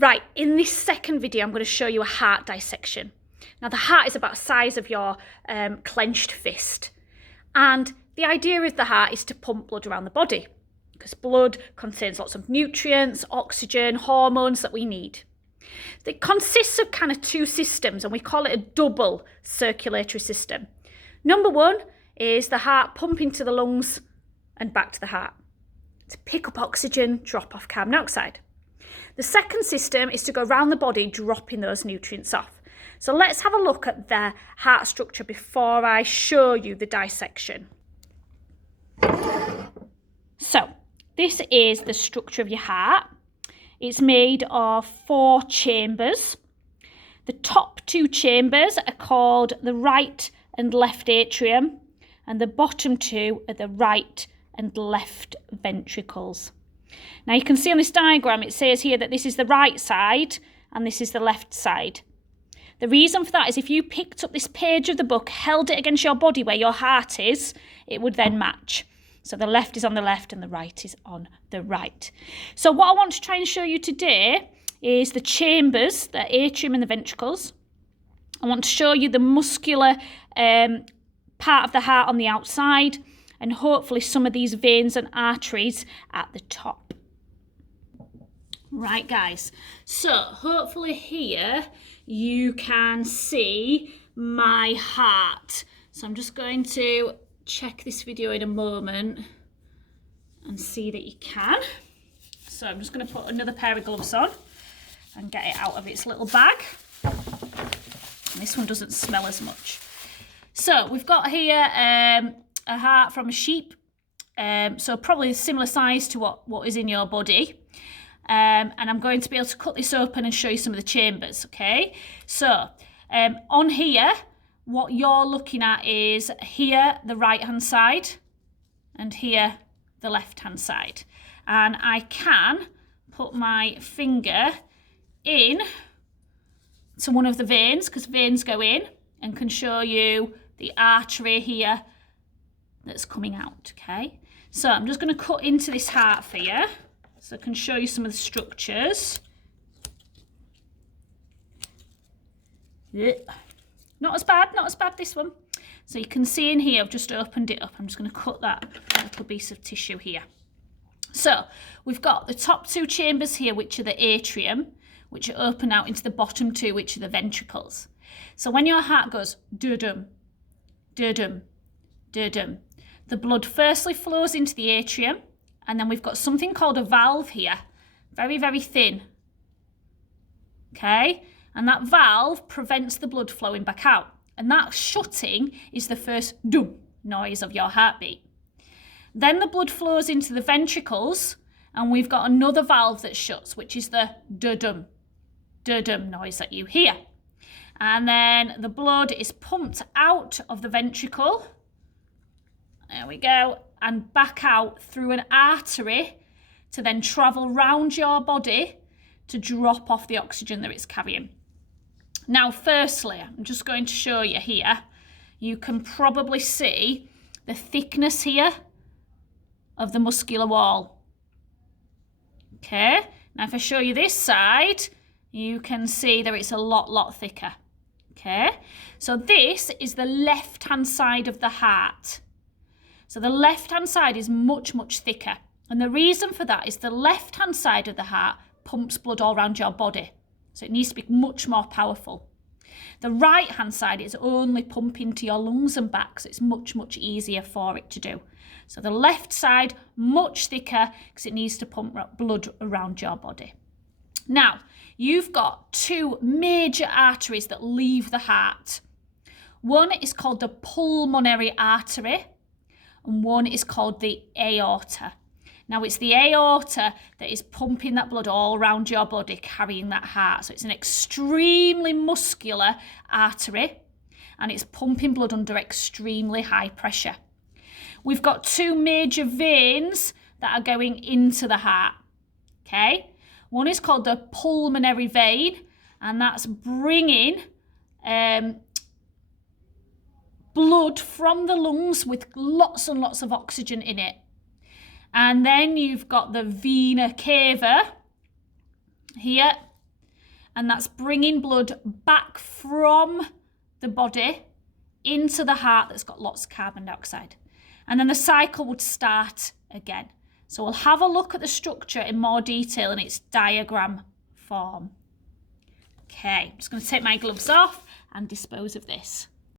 Right, in this second video, I'm going to show you a heart dissection. Now, the heart is about the size of your clenched fist. And the idea of the heart is to pump blood around the body, because blood contains lots of nutrients, oxygen, hormones that we need. It consists of kind of two systems, and we call it a double circulatory system. Number one is the heart pumping to the lungs and back to the heart to pick up oxygen, drop off carbon dioxide. The second system is to go around the body, dropping those nutrients off. So let's have a look at the heart structure before I show you the dissection. So this is the structure of your heart. It's made of 4 chambers. The top 2 chambers are called the right and left atrium, and the bottom 2 are the right and left ventricles. Now you can see on this diagram, it says here that this is the right side and this is the left side. The reason for that is if you picked up this page of the book, held it against your body where your heart is, it would then match. So the left is on the left and the right is on the right. So what I want to try and show you today is the chambers, the atrium and the ventricles. I want to show you the muscular part of the heart on the outside, and hopefully some of these veins and arteries at the top. Right, guys, so hopefully here you can see my heart. So I'm just going to check this video in a moment and see that you can. So I'm just going to put another pair of gloves on and get it out of its little bag. And this one doesn't smell as much. So we've got here a heart from a sheep, so probably a similar size to what is in your body. And I'm going to be able to cut this open and show you some of the chambers, okay? So on here, what you're looking at is here, the right-hand side, and here, the left-hand side. And I can put my finger in to one of the veins, because veins go in, and can show you the artery here that's coming out, okay? So I'm just going to cut into this heart for you so I can show you some of the structures. Not as bad this one. So you can see in here, I've just opened it up. I'm just going to cut that little piece of tissue here. So we've got the top 2 chambers here, which are the atrium, which are open out into the bottom 2, which are the ventricles. So when your heart goes doo-dum, doo-dum, doo-dum, the blood firstly flows into the atrium, and then we've got something called a valve here, very, very thin, okay? And that valve prevents the blood flowing back out. And that shutting is the first dum noise of your heartbeat. Then the blood flows into the ventricles, and we've got another valve that shuts, which is the dum noise that you hear. And then the blood is pumped out of the ventricle. There we go. And back out through an artery to then travel round your body to drop off the oxygen that it's carrying. Now, firstly, I'm just going to show you here. You can probably see the thickness here of the muscular wall. Okay. Now, if I show you this side, you can see that it's a lot thicker. Okay. So this is the left-hand side of the heart. So the left-hand side is much thicker. And the reason for that is the left-hand side of the heart pumps blood all around your body. So it needs to be much more powerful. The right-hand side is only pumping to your lungs and back, so it's much easier for it to do. So the left side, much thicker, because it needs to pump blood around your body. Now, you've got 2 major arteries that leave the heart. One is called the pulmonary artery, and one is called the aorta. Now, it's the aorta that is pumping that blood all around your body, carrying that heart. So it's an extremely muscular artery, and it's pumping blood under extremely high pressure. We've got 2 major veins that are going into the heart, okay? One is called the pulmonary vein, and that's bringing blood from the lungs with lots and lots of oxygen in it. And then you've got the vena cava here, and that's bringing blood back from the body into the heart that's got lots of carbon dioxide. And then the cycle would start again. So we'll have a look at the structure in more detail in its diagram form. Okay, I'm just going to take my gloves off and dispose of this.